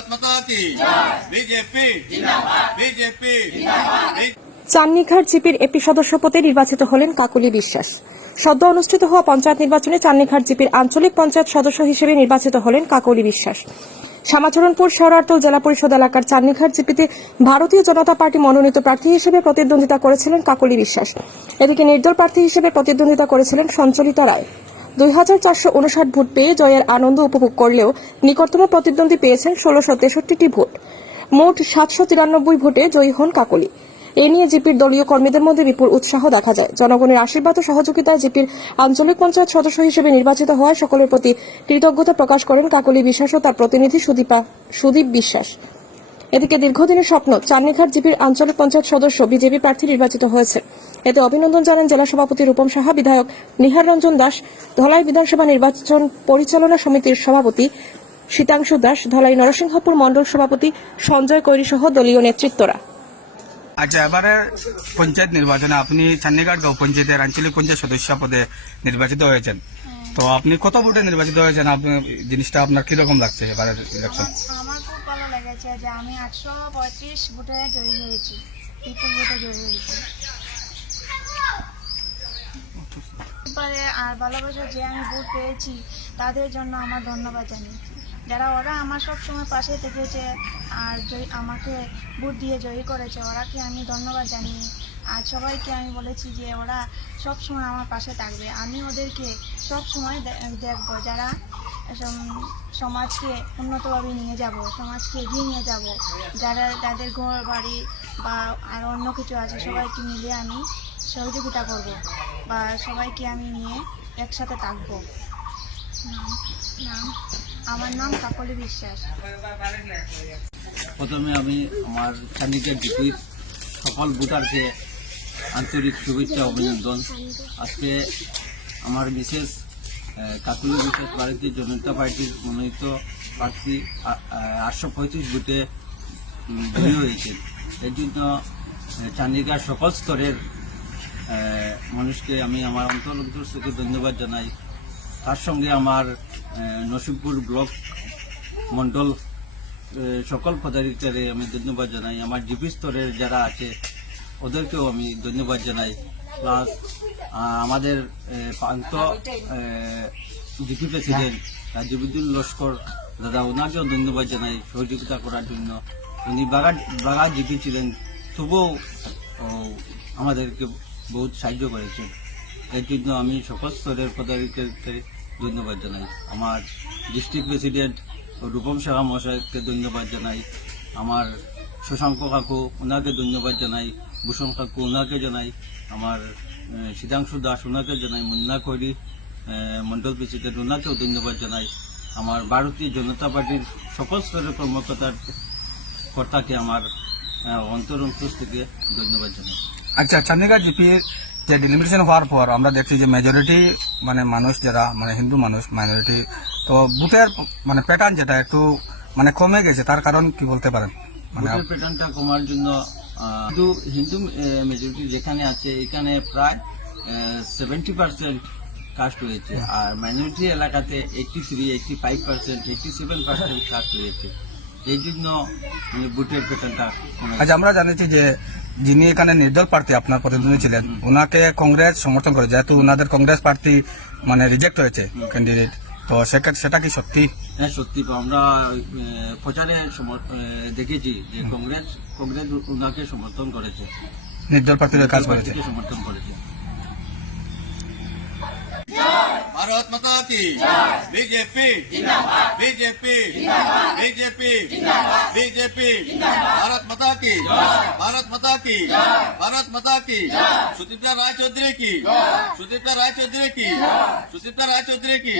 भारत माता की BJP BJP. Channighat জিপির একটি সদস্য পদে নির্বাচিত হলেন কাকলি বিশ্বাস। সদ্য অনুষ্ঠিত হওয়া পঞ্চায়েত নির্বাচনে চান্নিঘাট জিপির আঞ্চলিক পঞ্চায়েত সদস্য হিসেবে নির্বাচিত হলেন কাকলি বিশ্বাস। শ্যামাচরণপুর শেওড়ারতল জেলা পরিষদ এলাকার চান্নিঘাট জিপিতে ভারতীয় জনতা পার্টি মনোনীত প্রার্থী হিসেবে প্রতিদ্বন্দ্বিতা করেছিলেন কাকলি বিশ্বাস। এদিকে নির্দল প্রার্থী হিসেবে প্রতিদ্বন্দ্বিতা করেছিলেন সঞ্চলিতা রায়। 2459 ভোট পেয়ে জয়ের আনন্দ উপভোগ করলেও নিকটতম প্রতিদ্বন্দ্বী পেয়েছেন 1663টি ভোট। মোট 793 ভোটে জয়ী হন কাকলি। এ নিয়ে জিপির দলীয় কর্মীদের মধ্যে বিপুল উৎসাহ দেখা যায়। জনগণের আশীর্বাদ ও সহযোগিতায় জিপির আঞ্চলিক পঞ্চায়েত সদস্য হিসেবে নির্বাচিত হওয়ায় সকলের প্রতি কৃতজ্ঞতা প্রকাশ করেন কাকলি বিশ্বাস ও তার প্রতিনিধি সুদীপ বিশ্বাস। এদিকে দীর্ঘদিনের স্বপ্ন চান্নিঘাট জিপির আঞ্চলিক পঞ্চায়েত সদস্য বিজেপি প্রার্থী নির্বাচিত হয়েছে। এতে অভিনন্দন জানান জেলা সভাপতি রূপম সাহা, বিধায়ক নিহার রঞ্জন দাস, ধলাই বিধানসভা নির্বাচন পরিচালনা সমিতির সভাপতি শীতাংশু দাস, ধলাই নরসিংহপুর মণ্ডল সভাপতি সঞ্জয় কৈরি সহ দলীয় নেতৃত্বরা। আচ্ছা, এবারে পঞ্চায়েত নির্বাচনে আপনি চান্নিঘাট গাঁও পঞ্চায়েতের আঞ্চলিক পঞ্চায়েত সদস্য পদে নির্বাচিত হয়েছেন। তো আপনি কত ভোটে নির্বাচিত হয়েছেন? জিনিসটা আপনার কিরকম লাগছে এবারের ইলেকশন? আমার খুব ভালো লেগেছে যে আমি 835 ভোটে জয়ী হয়েছি, বিপুল ভোটে জয়ী হয়েছি। এবারে আর ভালোবাসা যে আমি ভোট পেয়েছি তাদের জন্য আমার ধন্যবাদ জানিয়েছি। ওরা আমার সব সময় পাশে থেকেছে আর আমাকে ভোট দিয়ে জয়ী করেছে, ওরাকে আমি ধন্যবাদ জানিয়ে আর সবাইকে আমি বলেছি যে ওরা সব সময় আমার পাশে থাকবে। আমি ওদেরকে সব সময় দেখবো, যারা সমাজকে উন্নতভাবে নিয়ে যাব, সমাজকে এগিয়ে নিয়ে যাব, যাদের ঘর বাড়ি বা আর অন্য কিছু আছে সবাইকে মিলে আমি সহযোগিতা করব বা সবাইকে আমি নিয়ে একসাথে থাকবো। আমার নাম কাকলি বিশ্বাস। প্রথমে আমি আমার চান্নিঘাট জিপির সকল ভোটারকে আন্তরিক শুভেচ্ছা অভিনন্দন। আজকে আমার বিশেষ কাকলি বিশ্বাস ভারতীয় জনতা পার্টির মনোনীত প্রার্থী 835 ভোটে জয়ী হয়েছে। এর জন্য চান্নিঘাট সকল স্তরের মানুষকে আমি আমার অন্তর্গত থেকে ধন্যবাদ জানাই। তার সঙ্গে আমার নরসিংহপুর ব্লক মণ্ডল সকল পদাধিকারী আমি ধন্যবাদ জানাই। আমার জিপি স্তরের যারা আছে ওদেরকেও আমি ধন্যবাদ জানাই। প্লাস আমাদের প্রান্ত জিপি প্রেসিডেন্ট রাজিবুদ্দিন লস্কর দাদা, ওনাকেও ধন্যবাদ জানাই সহযোগিতা করার জন্য। উনি বাগা জিপি ছিলেন, তবুও আমাদেরকে বহুত সাহায্য করেছেন। এর জন্য আমি সকল স্তরের পদাধিকারীকে ধন্যবাদ জানাই। আমার ডিস্ট্রিক্ট প্রেসিডেন্ট রূপম সাহা মহাশয়কে ধন্যবাদ জানাই। আমার শশাঙ্ক কাকু ওনাকে ধন্যবাদ জানাই। ভূষণ কাকু ওনাকে জানাই। আমার শীতাংশু দাস ওনাকে জানাই। মুন্না কৈরি মন্ডল প্রেসিডেন্ট ওনাকেও ধন্যবাদ জানাই। আমার ভারতীয় জনতা পার্টির সকল স্তরের কর্তাকে আমার অন্তর থেকে ধন্যবাদ জানাই। আচ্ছা, চান্নিঘাট জিপির যে ডিলিমিটেশন হওয়ার পর আমরা দেখছি যে মেজরিটি মানুষ যারা হিন্দু মানুষ মাইনরিটি, তো বুথের প্যাটার্ন যেটা একটু কমে গেছে, তার কারণ কি বলতে পারেন? বুথের প্যাটার্নটা কমার জন্য হিন্দু মেজরিটি যেখানে আছে এখানে প্রায় 70% কাস্ট রয়েছে, আর মাইনরিটি এলাকাতে 83, 85%, 87% কাস্ট রয়েছে। এই জন্য বুথের প্যাটার্নটা কমে। আচ্ছা, আমরা জানিছি যে যিনি এখানে নির্দল প্রার্থী আপনার প্রতিদ্বন্দ্বী ছিলেন, ওনাকে কংগ্রেস সমর্থন করে, যেহেতু ওনাদের কংগ্রেস প্রার্থী রিজেক্ট হয়েছে ক্যান্ডিডেট, তো সেটা কি সত্যি? হ্যাঁ, সত্যি। আমরা প্রচারে দেখেছি যে কংগ্রেস ওনাকে সমর্থন করেছে, নির্দল প্রার্থীদের কাজ করেছে, সমর্থন করেছে। भारत माता की BJP BJP BJP BJP. Bharat माता की भारत माता की भारत माता की। सुदीप्ता राय चौधरी की सुदीप्ता राय चौधरी की सुदीप्ता राय चौधरी की।